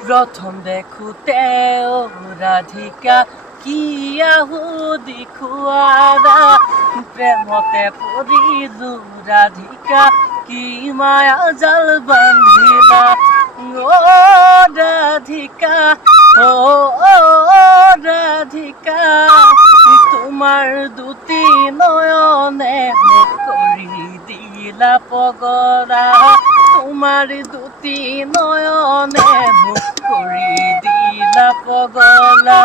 প্রথম দেখোতে ও রাধিকা কি আহুদি খুৱাৰা প্ৰেমতে পৰিলো ৰাধিকা কি মায়া জাল বান্ধিলা ও রাধিকা ও রাধিকা তোমার দুটি নয়নে মোক কৰি দিলা পগলা তোমার দুটি নয়নে মোক কৰি দিলা পগলা